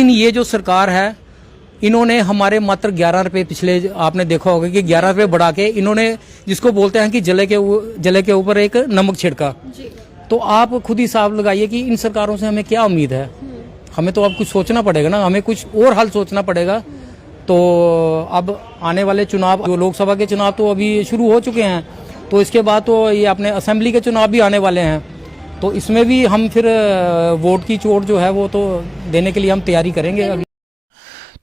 लेकिन ये जो सरकार है, इन्होंने हमारे मात्र 11 रुपए, पिछले आपने देखा होगा कि 11 रुपए बढ़ा के इन्होंने, जिसको बोलते हैं कि जले के ऊपर एक नमक छिड़का। तो आप खुद ही हिसाब लगाइए कि इन सरकारों से हमें क्या उम्मीद है। हमें तो अब कुछ सोचना पड़ेगा ना, हमें कुछ और हल सोचना पड़ेगा। तो अब आने वाले चुनाव, जो लोकसभा के चुनाव तो अभी शुरू हो चुके हैं, तो इसके बाद तो ये अपने असेंबली के चुनाव भी आने वाले हैं। तो इसमें भी हम फिर वोट की चोट जो है वो तो देने के लिए हम तैयारी करेंगे अभी।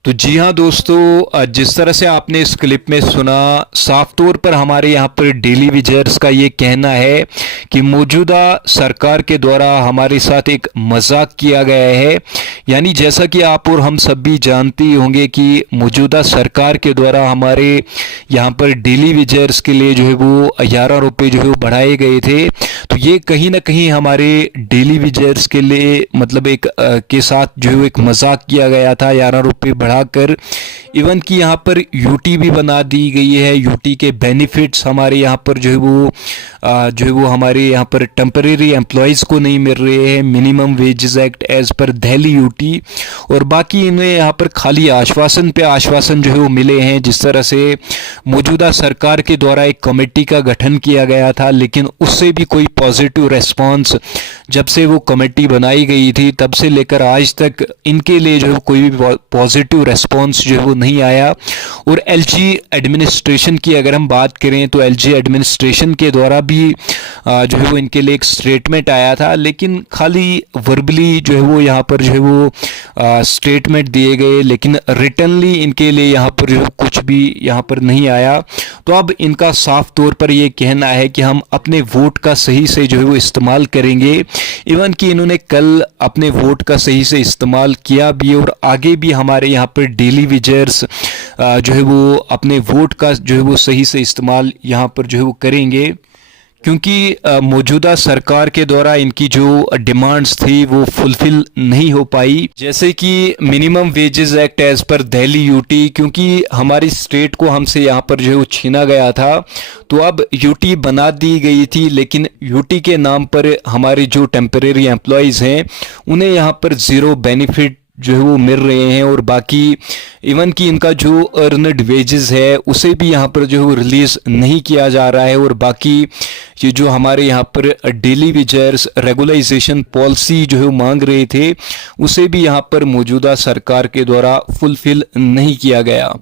तो जी हाँ दोस्तों, जिस तरह से आपने इस क्लिप में सुना, साफ तौर पर हमारे यहाँ पर डेली विजर्स का ये कहना है कि मौजूदा सरकार के द्वारा हमारे साथ एक मजाक किया गया है। यानी जैसा कि आप और हम सब भी जानते ही होंगे कि मौजूदा सरकार के द्वारा हमारे यहाँ पर डेली विजर्स के लिए जो है वो 11 रुपये जो है वो बढ़ाए गए थे। तो ये कहीं ना कहीं हमारे डेली विजर्स के लिए मतलब एक के साथ जो है एक मजाक किया गया था, 11 रुपये बढ़ाकर। इवन कि यहाँ पर यूटी भी बना दी गई है। यूटी के बेनिफिट्स हमारे यहाँ पर जो है वो हमारे यहाँ पर टेम्परेरी एम्प्लॉयज़ को नहीं मिल रहे हैं, minimum wages act as per Delhi UT. और बाकी इन्हें यहाँ पर खाली आश्वासन पे आश्वासन जो है वो मिले हैं। जिस तरह से मौजूदा सरकार के द्वारा एक कमेटी का गठन किया गया था, लेकिन उससे भी कोई पॉजिटिव रेस्पॉन्स, जब से वो कमेटी बनाई गई थी तब से लेकर आज तक इनके लिए जो है कोई भी पॉजिटिव रेस्पॉन्स जो है वो नहीं आया। और एलजी एडमिनिस्ट्रेशन की अगर हम बात करें तो एलजी एडमिनिस्ट्रेशन के द्वारा भी जो है वो इनके लिए एक स्टेटमेंट आया था, लेकिन खाली वर्बली जो है वो यहाँ पर जो है वो स्टेटमेंट दिए गए, लेकिन रिटनली इनके लिए यहाँ पर जो है कुछ भी यहाँ पर नहीं आया। तो अब इनका साफ तौर पर ये कहना है कि हम अपने वोट का सही से जो है वो इस्तेमाल करेंगे। इवन कि इन्होंने कल अपने वोट का सही से इस्तेमाल किया भी, और आगे भी हमारे यहाँ पर डेली विजर्स जो है वो अपने वोट का जो है वो सही से इस्तेमाल यहाँ पर जो है वो करेंगे, क्योंकि मौजूदा सरकार के द्वारा इनकी जो डिमांड्स थी वो फुलफिल नहीं हो पाई, जैसे कि minimum wages act as per Delhi UT. क्योंकि हमारी स्टेट को हमसे यहाँ पर जो है वो छीना गया था, तो अब यूटी बना दी गई थी, लेकिन यूटी के नाम पर हमारे जो टेम्परेरी एम्प्लॉयज़ हैं उन्हें यहाँ पर ज़ीरो बेनिफिट जो है वो मिल रहे हैं। और बाकी इवन कि इनका जो अर्नड वेजेस है उसे भी यहाँ पर जो है वो रिलीज़ नहीं किया जा रहा है। और बाकी ये जो हमारे यहाँ पर डेली विजर्स रेगुलाइजेशन पॉलिसी जो है वो मांग रहे थे, उसे भी यहाँ पर मौजूदा सरकार के द्वारा फुलफिल नहीं किया गया।